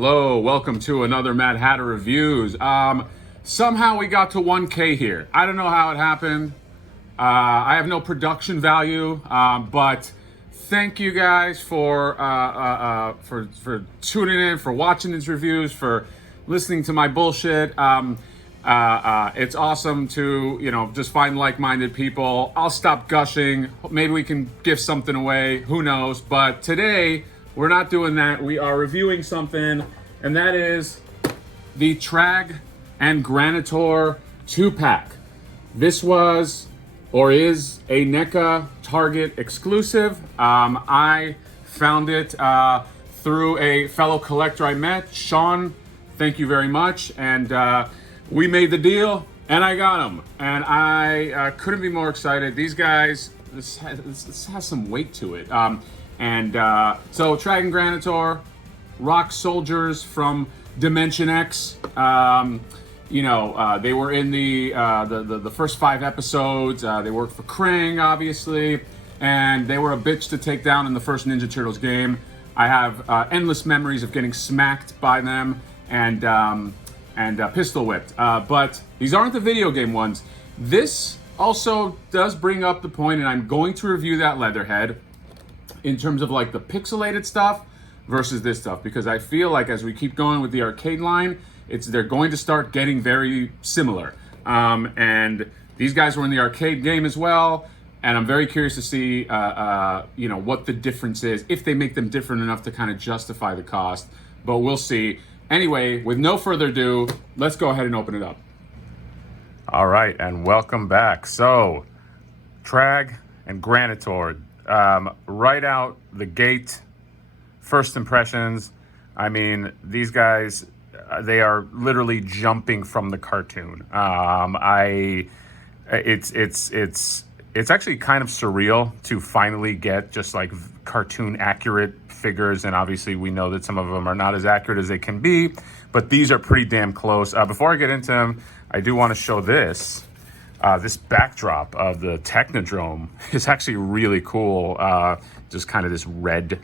Hello, welcome to another Mad Hatter Reviews. Somehow we got to 1K here. I don't know how it happened. I have no production value, but thank you guys for tuning in, for watching these reviews, for listening to my bullshit. It's awesome to, just find like-minded people. I'll stop gushing. Maybe we can give something away. Who knows? But today, we're not doing that. We are reviewing something, and that is the Traag and Granitor 2-pack. This was, or is, a NECA Target exclusive. I found it through a fellow collector I met, Sean. Thank you very much. And we made the deal, and I got them. And I couldn't be more excited. These guys, this has some weight to it. So Traag and Granitor, rock soldiers from Dimension X. They were in the first 5 episodes. They worked for Krang, obviously, and they were a bitch to take down in the first Ninja Turtles game. I have endless memories of getting smacked by them and pistol whipped. But these aren't the video game ones. This also does bring up the point, and I'm going to review that Leatherhead in terms of like the pixelated stuff versus this stuff, because I feel like as we keep going with the arcade line, they're going to start getting very similar. And these guys were in the arcade game as well, and I'm very curious to see what the difference is, if they make them different enough to kind of justify the cost, but we'll see. Anyway, with no further ado, let's go ahead and open it up. All right, and welcome back. So, Traag and Granitor. Right out the gate, first impressions. I mean, these guys, they are literally jumping from the cartoon. It's actually kind of surreal to finally get just like cartoon accurate figures, and obviously we know that some of them are not as accurate as they can be, but these are pretty damn close. Before I get into them, I do want to show this. This backdrop of the Technodrome is actually really cool. Just kind of this red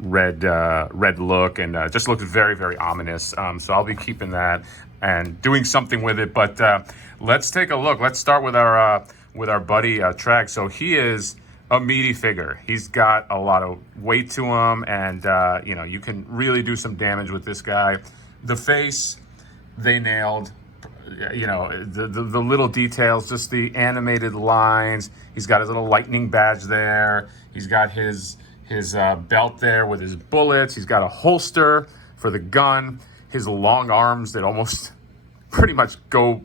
look, and just looks very, very ominous. So I'll be keeping that and doing something with it. But let's take a look. Let's start with our buddy Traag. So he is a meaty figure. He's got a lot of weight to him, and you can really do some damage with this guy. The face, they nailed. The little details, just the animated lines. He's got his little lightning badge there. He's got his belt there with his bullets. He's got a holster for the gun. His long arms that almost pretty much go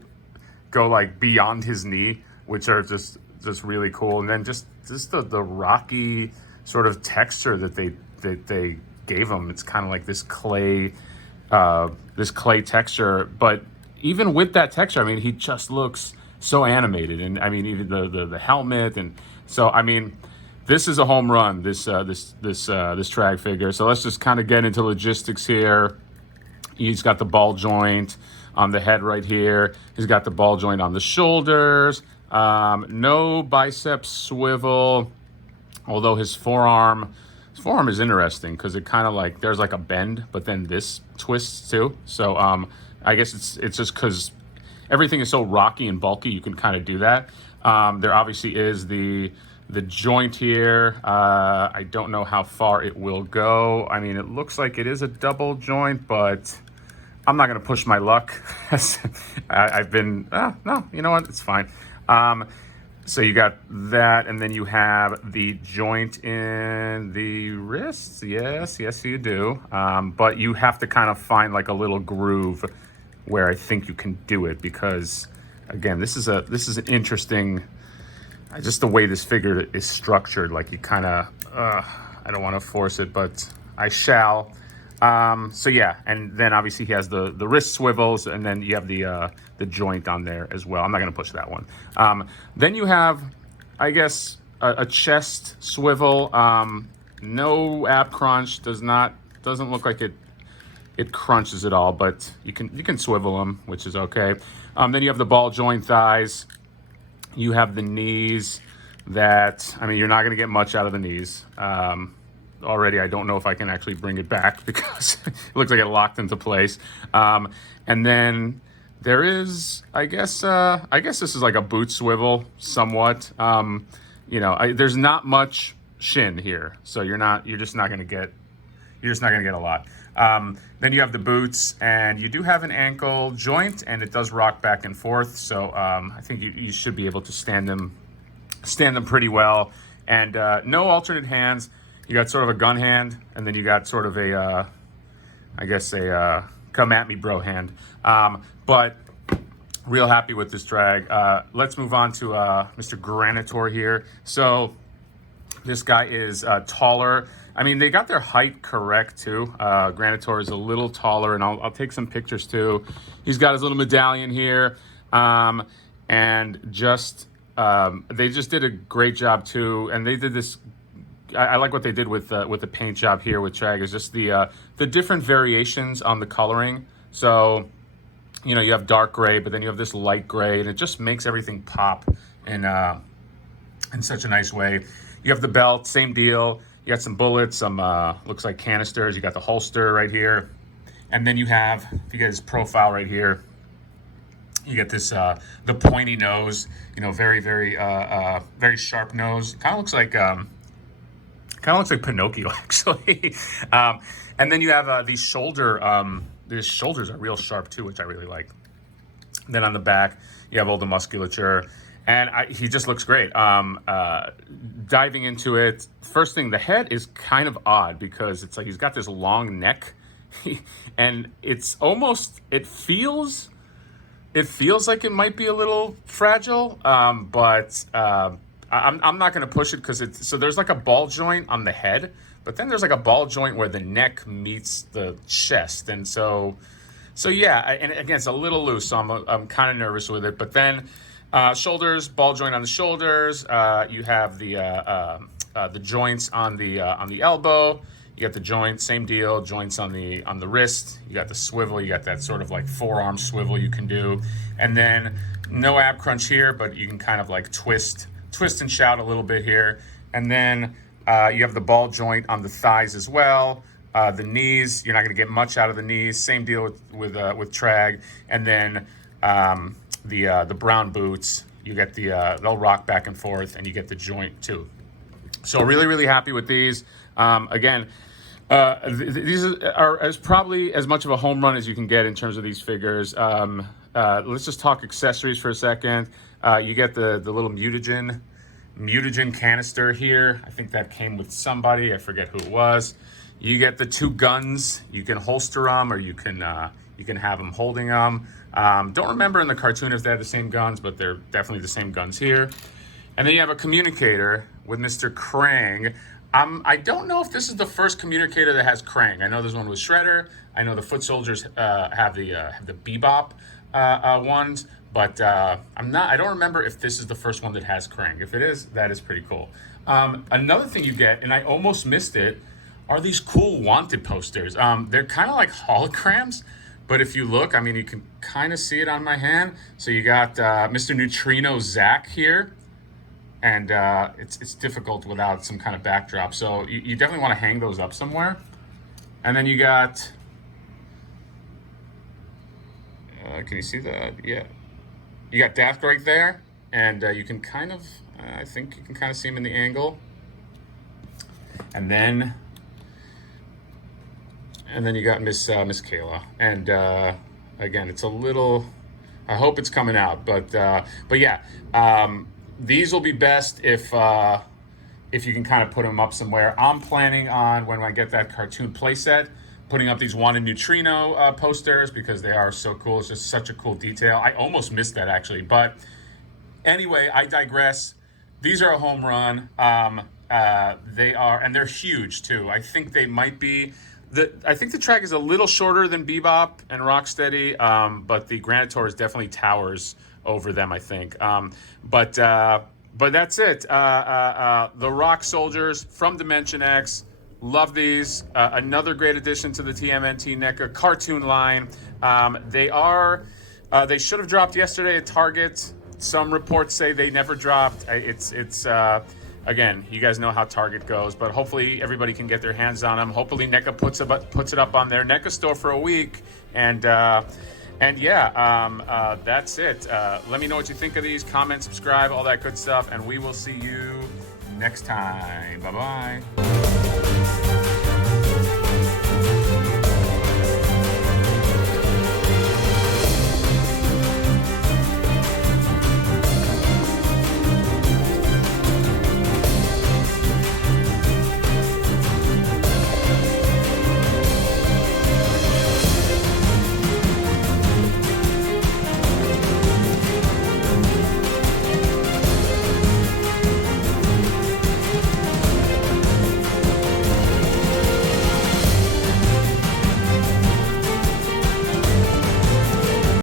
like beyond his knee, which are just really cool. And then just the rocky sort of texture that they gave him. It's kind of like this clay texture, but even with that texture, I mean, he just looks so animated. And I mean, even the helmet, and so I mean, this is a home run. This Traag figure. So let's just kind of get into logistics here. He's got the ball joint on the head right here. He's got the ball joint on the shoulders. No bicep swivel, although his forearm is interesting because it kind of like there's like a bend, but then this twists too. So I guess it's just because everything is so rocky and bulky, you can kind of do that. There obviously is the joint here. I don't know how far it will go. I mean, it looks like it is a double joint, but I'm not going to push my luck. I've been, no, you know what? It's fine. So you got that, and then you have the joint in the wrists. Yes, you do. But you have to kind of find like a little groove where I think you can do it, because again, this is an interesting, just the way this figure is structured. Like you kind of, I don't want to force it, but I shall. So yeah, and then obviously he has the wrist swivels, and then you have the joint on there as well. I'm not going to push that one. Then you have, I guess, a chest swivel. No ab crunch. Doesn't look like it crunches at all, but you can swivel them, which is okay. Then you have the ball joint thighs. You have the knees that, I mean, you're not going to get much out of the knees. already I don't know if I can actually bring it back because it looks like it locked into place. And then there is, I guess this is like a boot swivel somewhat. There's not much shin here, so you're just not going to get a lot. Then you have the boots, and you do have an ankle joint, and it does rock back and forth. So I think you should be able to stand them pretty well. And no alternate hands. You got sort of a gun hand, and then you got sort of a come at me bro hand. But real happy with this drag. Let's move on to Mr. Granitor here. So this guy is taller. I mean, they got their height correct too. Granitor is a little taller, and I'll take some pictures too. He's got his little medallion here, and just they just did a great job too. And they did this. I like what they did with the paint job here with Traag. Is just the different variations on the coloring. So you have dark gray, but then you have this light gray, and it just makes everything pop in such a nice way. You have the belt, same deal. You got some bullets, some looks like canisters. You got the holster right here, and then you have, if you get his profile right here, you get this the pointy nose. Very very sharp nose. Kind of looks like Pinocchio actually. And then you have these shoulder. These shoulders are real sharp too, which I really like. Then on the back, you have all the musculature. And he just looks great. Diving into it, first thing, the head is kind of odd because it's like he's got this long neck, and it's almost, it feels like it might be a little fragile, but I'm not going to push it because so there's like a ball joint on the head, but then there's like a ball joint where the neck meets the chest, and so yeah, and again, it's a little loose, so I'm kind of nervous with it, but then. Shoulders, ball joint on the shoulders. You have the joints on the elbow. You got the joint, same deal. Joints on the wrist. You got the swivel. You got that sort of like forearm swivel you can do, and then no ab crunch here, but you can kind of like twist and shout a little bit here, and then you have the ball joint on the thighs as well. The knees, you're not going to get much out of the knees. Same deal with Traag, and then. The brown boots, you get they'll rock back and forth, and you get the joint too. So really happy with these. Again, these are as probably as much of a home run as you can get in terms of these figures. Let's just talk accessories for a second. You get the little mutagen canister here. I think that came with somebody. I forget who it was. You get the two guns. You can holster them, or you can have them holding them. Don't remember in the cartoon if they had the same guns, but they're definitely the same guns here. And then you have a communicator with Mr. Krang. I don't know if this is the first communicator that has Krang. I know there's one with Shredder. I know the Foot Soldiers have the Bebop ones, but I don't remember if this is the first one that has Krang. If it is, that is pretty cool. Another thing you get, and I almost missed it, are these cool wanted posters. They're kind of like holograms. But if you look, I mean, you can kind of see it on my hand. So you got Mr. Neutrino Zach here. And it's difficult without some kind of backdrop. So you definitely want to hang those up somewhere. And then you got... can you see that? Yeah. You got Daft right there. And you can kind of... I think you can kind of see him in the angle. And then you got Miss Kayla, and again, it's a little. I hope it's coming out, but yeah, these will be best if you can kind of put them up somewhere. I'm planning on when I get that cartoon playset, putting up these wanted neutrino posters because they are so cool. It's just such a cool detail. I almost missed that actually, but anyway, I digress. These are a home run. They are, and they're huge too. I think they might be. I think the Traag is a little shorter than Bebop and Rocksteady, but the Granitor definitely towers over them, I think. But that's it. The Rock Soldiers from Dimension X. Love these. Another great addition to the TMNT NECA cartoon line. They should have dropped yesterday at Target. Some reports say they never dropped. again, you guys know how Target goes, but hopefully everybody can get their hands on them. Hopefully NECA puts it up on their NECA store for a week, and yeah, that's it. Let me know what you think of these. Comment, subscribe, all that good stuff, and we will see you next time. Bye-bye.